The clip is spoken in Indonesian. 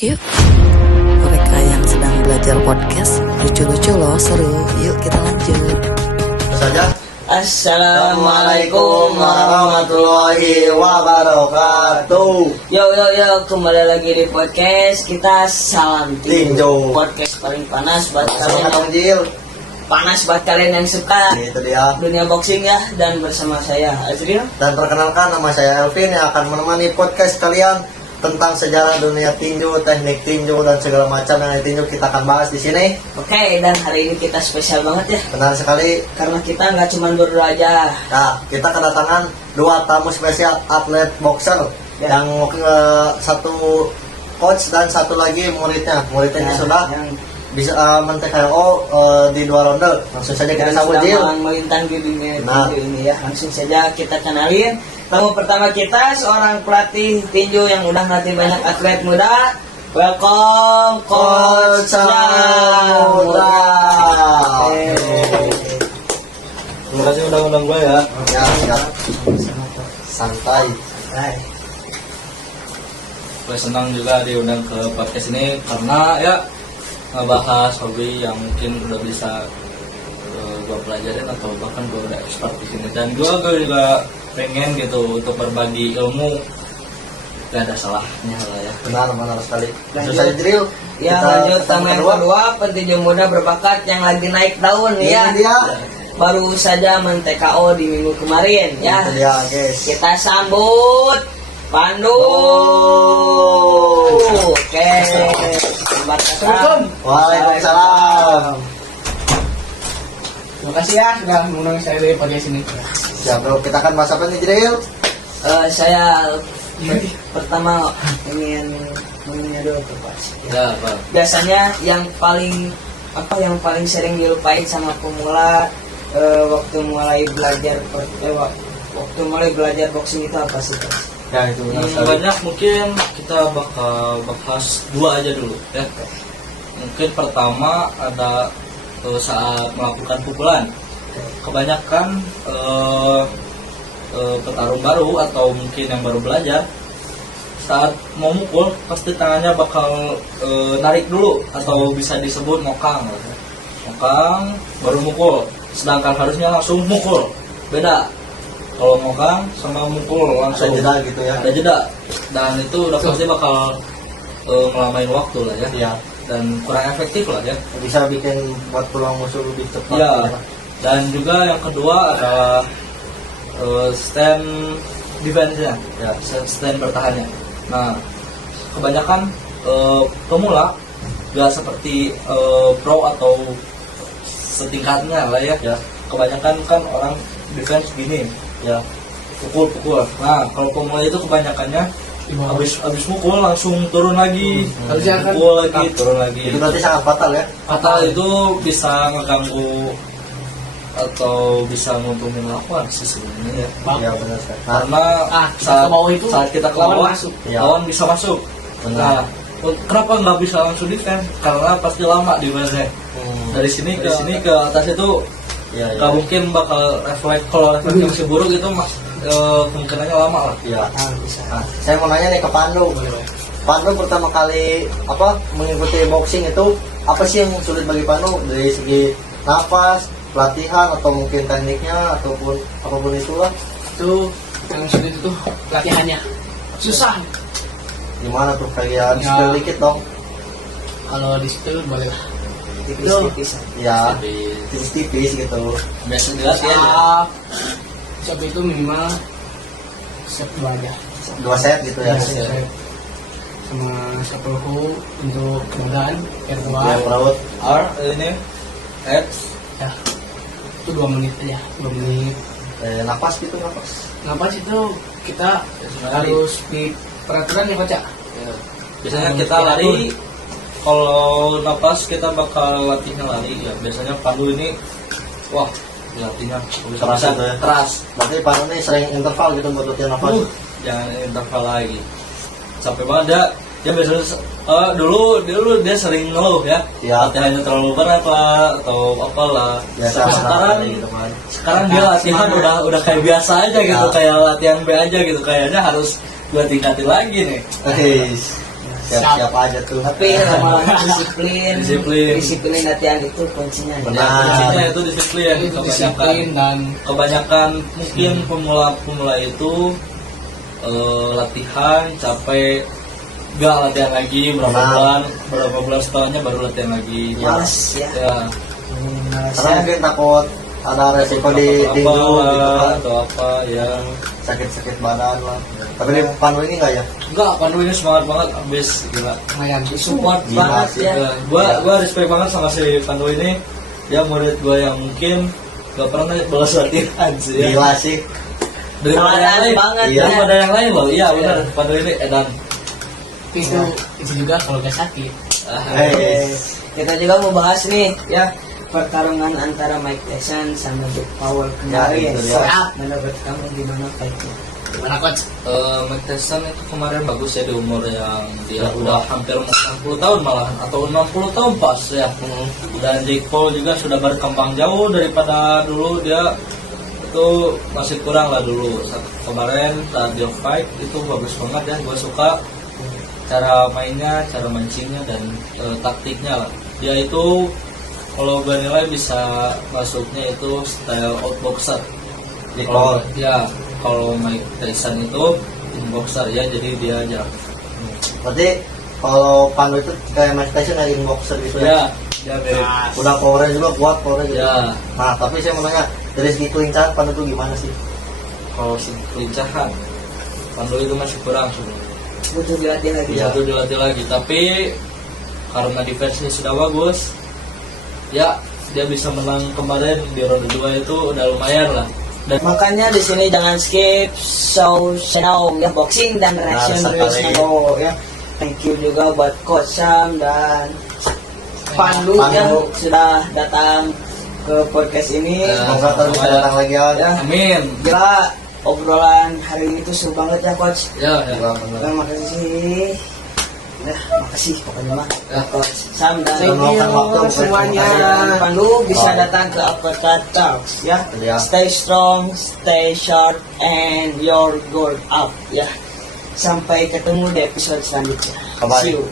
yuk. Mereka yang sedang belajar podcast, lucu-lucu loh, seru. Yuk kita lanjut. Saja. Assalamualaikum warahmatullahi wabarakatuh. Yo, kembali lagi di podcast kita Salam Tinju. Podcast paling panas buat Sama kalian Kang Jil. panas buat kalian yang suka Itu dia. dunia boxing ya. Dan bersama saya Azril. Dan perkenalkan, nama saya Elvin yang akan menemani podcast kalian tentang sejarah dunia tinju, teknik tinju dan segala macam yang tinju kita akan bahas di sini. Oke, dan hari ini kita spesial banget ya, Benar sekali. karena kita nggak cuma berdua aja. Nah, kita kedatangan dua tamu spesial atlet boxer Ya. yang satu coach dan satu lagi muridnya. Muridnya Ya, sudah yang bisa men-TKO di 2 ronde. Langsung saja kita yang sambut sedang Jil. melintang di dunia Nah. tinju ini ya. Langsung saja kita kenalin. Tamu pertama kita seorang pelatih tinju yang udah melatih banyak atlet muda. Welcome Coach Samuda. Oke. Terima kasih udah undang gue ya. Ya, siap. Santai. Gue senang juga diundang ke podcast ini karena ya ngebahas hobi yang mungkin udah bisa gue pelajarin atau bahkan gue udah expert di sini. Dan gue juga pengen gitu untuk berbagi ilmu. Gak ada salahnya lah ya. Benar sekali. Lanjut. Langsung saja drill. Ya Kita lanjut ketemu sama yang kedua, petinju muda berbakat yang lagi naik daun Ini ya. dia. Baru saja men-TKO di minggu kemarin ya. Itu dia, guys. Kita sambut Pandu. Oke. Selamat datang. Waalaikumsalam. Terima kasih ya sudah mengundang saya di podcast ini. Siap bro, kita akan bahas apa nih drill? Saya pertama ingin menanya dulu ke Pak. Ya, Pak. Biasanya yang paling sering dilupain sama pemula waktu mulai belajar boxing itu apa sih, Pak? Ya itu benar sekali. Banyak mungkin kita bakal bahas dua aja dulu ya. Mungkin pertama ada saat melakukan pukulan. Kebanyakan petarung baru atau mungkin yang baru belajar saat mau mukul pasti tangannya bakal narik dulu atau bisa disebut ngokang. Ngokang baru mukul, sedangkan harusnya langsung mukul. Beda. Kalau ngokang sama mukul langsung Ada jeda gitu ya. ada jeda, dan itu udah pasti bakal ngelamain waktu lah ya. Iya. Dan kurang efektif lah ya. Bisa bikin buat peluang musuh lebih cepat. Iya. Ya. Dan juga yang kedua adalah stand defense-nya, ya, stand bertahannya. Nah, kebanyakan pemula gak seperti pro atau setingkatnya lah ya. Kebanyakan kan orang defense gini, ya, pukul. Nah, kalau pemula itu kebanyakannya habis mukul langsung turun lagi, Harusnya kan mukul lagi, turun lagi. Itu berarti sangat fatal ya. Fatal itu bisa ngeganggu atau bisa nguntungin lawan sih sebenarnya ya. Iya benar sekali. Karena kita ke bawah itu, saat kita ke lawan bawah masuk. Iya. lawan bisa masuk. Benar. Nah, kenapa nggak bisa langsung defense? Karena pasti lama defense-nya. Dari sini ke atas itu Iya. nggak mungkin bakal refleks. Kalau refleksnya masih buruk itu kemungkinannya lama lah. Iya. Nah, saya mau nanya nih ke Pandu. Pandu pertama kali mengikuti boxing itu apa sih yang sulit bagi Pandu dari segi nafas, pelatihan atau mungkin tekniknya ataupun apapun itulah? Itu yang sulit itu latihannya susah. Gimana tuh kayak Ya. spill dikit dong? Kalau di situ boleh lah. Tipis-tipis. Ya, Tapi tipis-tipis gitu. biasa dilatih aja. Siap itu minimal siap 2 aja. 2 set gitu ya. Set. Sama 10 untuk badan, Ya, kedua perut. R ini X ya itu 2 menit aja, 2 menit. Nafas gitu, nafas. Nafas itu kita lari. harus di peraturan ya baca. Ya. Biasanya kita lari. Kalau napas kita bakal latihnya lari ya. Biasanya Pandu ini wah latihnya Keras gitu ya. keras. Berarti Pandu ini sering interval gitu buat latihan nafas. Jangan interval lagi. Sampai mana dia biasanya dulu dia sering ngeluh ya. Ya. Latihannya terlalu berat lah atau apalah. Biasa Tapi sekarang gitu kan. sekarang dia latihan udah kayak biasa aja gitu, Ya. kayak latihan B aja gitu. Kayaknya harus gua tingkatin lagi nih. Oke. siap aja tuh. Tapi lama-lama disiplin, Disiplin. latihan itu kuncinya. Benar. Kuncinya itu disiplin. Itu disiplin dan Kebanyakan mungkin pemula itu latihan capek, gak latihan lagi berapa bulan setelahnya baru latihan lagi. Males ya. Ya. Males Karena ya. mungkin takut ada resiko di tinju gitu kan, atau apa ya. sakit badan lah. Tapi di Pandu ini enggak ya? Enggak, Pandu ini semangat banget abis gila. lumayan Support Gila banget sih. ya. Gua respect banget sama si Pandu ini. Dia murid gua yang mungkin gak pernah balas latihan sih ya. Gila sih. Daripada yang Teladan lain, banget Iya. ya. daripada yang lain loh. Iya benar, Pandu ini edan. itu juga kalau gak sakit. Kita juga mau bahas nih ya pertarungan antara Mike Tyson sama Jack Paul kemarin. Ya, itu dia. Serap, menurut kamu gimana fightnya? Gimana coach? Mike Tyson itu kemarin bagus ya di umur yang dia udah hampir 60 tahun malahan atau 60 tahun pas ya. Dan Jake Paul juga sudah berkembang jauh daripada dulu, dia itu masih kurang lah dulu. Kemarin saat dia fight itu bagus banget ya, gue suka cara mainnya, cara mancingnya dan taktiknya lah. Dia itu kalau gue nilai bisa masuknya itu style outboxer. Kalau ya kalau Mike Tyson itu inboxer ya, jadi dia aja. Berarti kalau Pandu itu kayak Mike Tyson kayak inboxer gitu ya? Ya, dia mirip. Udah powernya juga kuat gitu. Ya, Nah, tapi saya mau nanya, dari segi kelincahan Pandu itu gimana sih? kalau segi kelincahan, Pandu itu masih kurang sebenarnya. Butuh dilatih lagi. Iya. Itu dilatih lagi, tapi karena defense-nya sudah bagus, ya dia bisa menang kemarin di ronde 2 itu udah lumayan lah. Dan Makanya di sini jangan skip show channel ya boxing dan reaction Nah, reels sekali. Nago ya. Thank you juga buat Coach Sam dan Pandu Pandu. yang sudah datang ke podcast ini. Ya. Semoga terus bisa datang lagi ya. Ya. amin. Gila obrolan hari ini tuh seru banget ya Coach. Ya, ya. Terima kasih. Nah, makasih pokoknya mah. Ya. Coach Sam dan Thank you semuanya. Dan Pandu bisa datang ke Uppercut Talks ya. Ya. Stay strong, stay sharp, and your goal up ya. Sampai ketemu di episode selanjutnya. Bye-bye. See you.